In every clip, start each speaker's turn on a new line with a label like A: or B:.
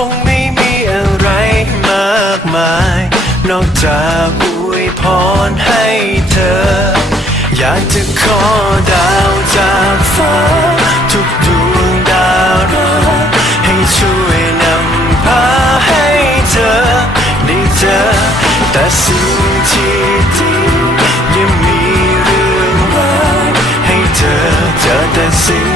A: คงไม่มีอะไรมากมาย นอกจากอวยพรให้เธอ อยากจะขอดาวจากฟ้า ทุกดวงดาราให้ช่วยนำพาให้เธอได้เจอแต่สิ่งที่ดียังมีเรื่องราวให้เธอเจอแต่สิ่ง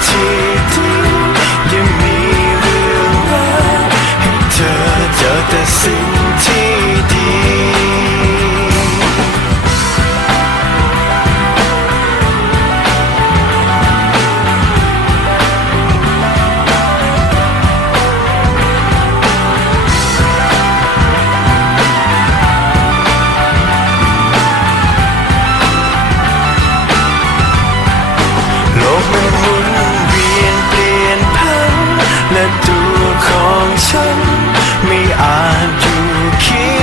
A: Chỉ king